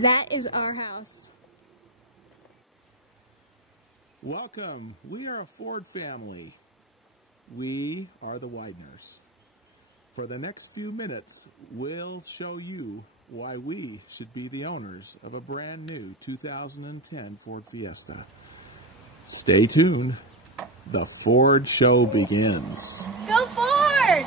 That is our house. Welcome. We are a Ford family. We are the Wideners. For the next few minutes, we'll show you why we should be the owners of a brand new 2010 Ford Fiesta. Stay tuned. The Ford show begins. Go Ford!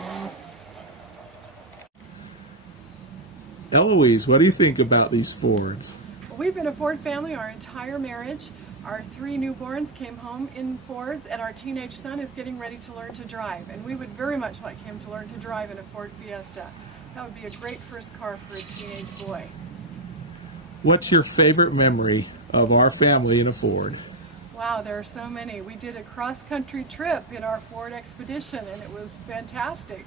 Eloise, what do you think about these Fords? We've been a Ford family our entire marriage. Our 3 newborns came home in Fords, and our teenage son is getting ready to learn to drive. And we would very much like him to learn to drive in a Ford Fiesta. That would be a great first car for a teenage boy. What's your favorite memory of our family in a Ford? Wow, there are so many. We did a cross-country trip in our Ford Expedition, and it was fantastic.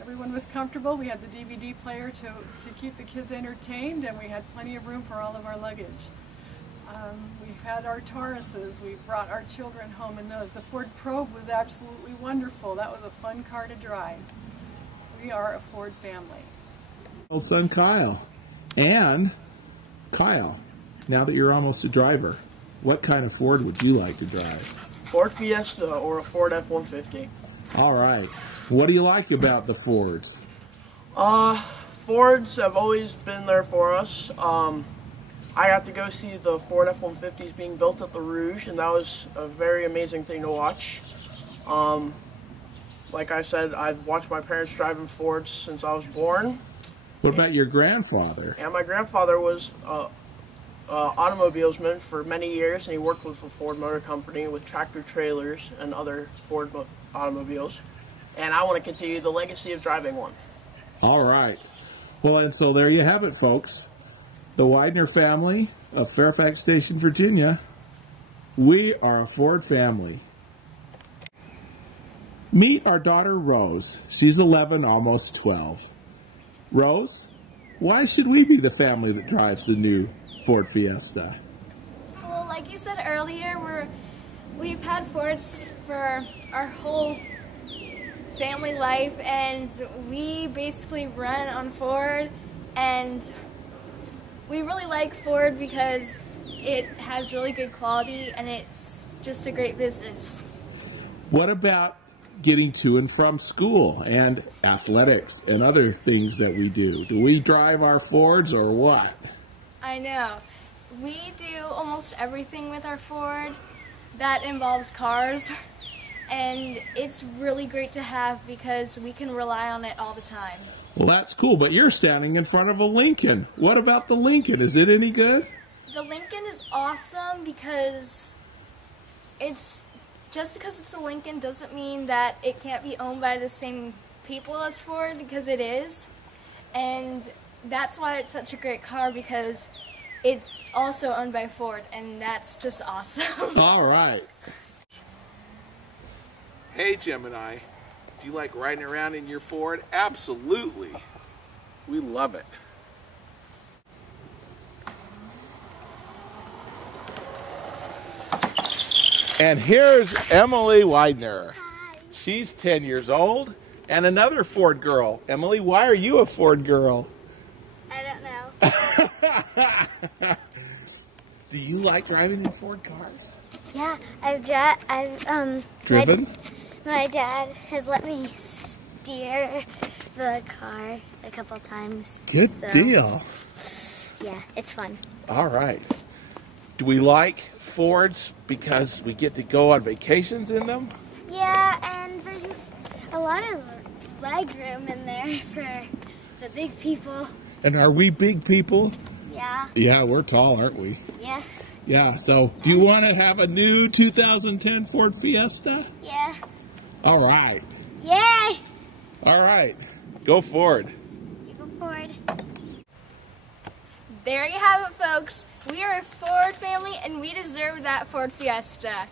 Everyone was comfortable. We had the DVD player to keep the kids entertained, and we had plenty of room for all of our luggage. We had our Tauruses. We brought our children home in those. The Ford Probe was absolutely wonderful. That was a fun car to drive. We are a Ford family. Old son Kyle. And Kyle, now that you're almost a driver, what kind of Ford would you like to drive? Ford Fiesta or a Ford F-150. All right. What do you like about the Fords? Fords have always been there for us. I got to go see the Ford F-150s being built at the Rouge, and that was a very amazing thing to watch. Like I said, I've watched my parents driving Fords since I was born. What about your grandfather? And my grandfather was automobilesman for many years, and he worked with the Ford Motor Company with tractor trailers and other Ford automobiles. And I want to continue the legacy of driving one. All right. Well, and so there you have it, folks. The Widener family of Fairfax Station, Virginia. We are a Ford family. Meet our daughter, Rose. She's 11, almost 12. Rose, why should we be the family that drives the new Ford Fiesta? Well, like you said earlier, we've had Fords for our whole family life, and we basically run on Ford, and we really like Ford because it has really good quality and it's just a great business. What about getting to and from school and athletics and other things that we do? Do we drive our Fords or what? I know. We do almost everything with our Ford that involves cars, and it's really great to have because we can rely on it all the time. Well, that's cool, but you're standing in front of a Lincoln. What about the Lincoln? Is it any good? The Lincoln is awesome because just because it's a Lincoln doesn't mean that it can't be owned by the same people as Ford, because it is. And that's why it's such a great car, because it's also owned by Ford, and that's just awesome. All right. Hey, Gemini. Do you like riding around in your Ford? Absolutely. We love it. And here's Emily Widener. Hi. She's 10 years old and another Ford girl. Emily, why are you a Ford girl? I don't know. Do you like driving in Ford cars? Yeah, I've Driven? My dad has let me steer the car a couple times. Good deal. Yeah, it's fun. All right. Do we like Fords because we get to go on vacations in them? Yeah, and there's a lot of leg room in there for the big people. And are we big people? Yeah. Yeah, we're tall, aren't we? Yeah. Yeah, so do you want to have a new 2010 Ford Fiesta? Yeah. All right. Yay! All right. Go Ford. You go Ford. There you have it, folks. We are a Ford family, and we deserve that Ford Fiesta.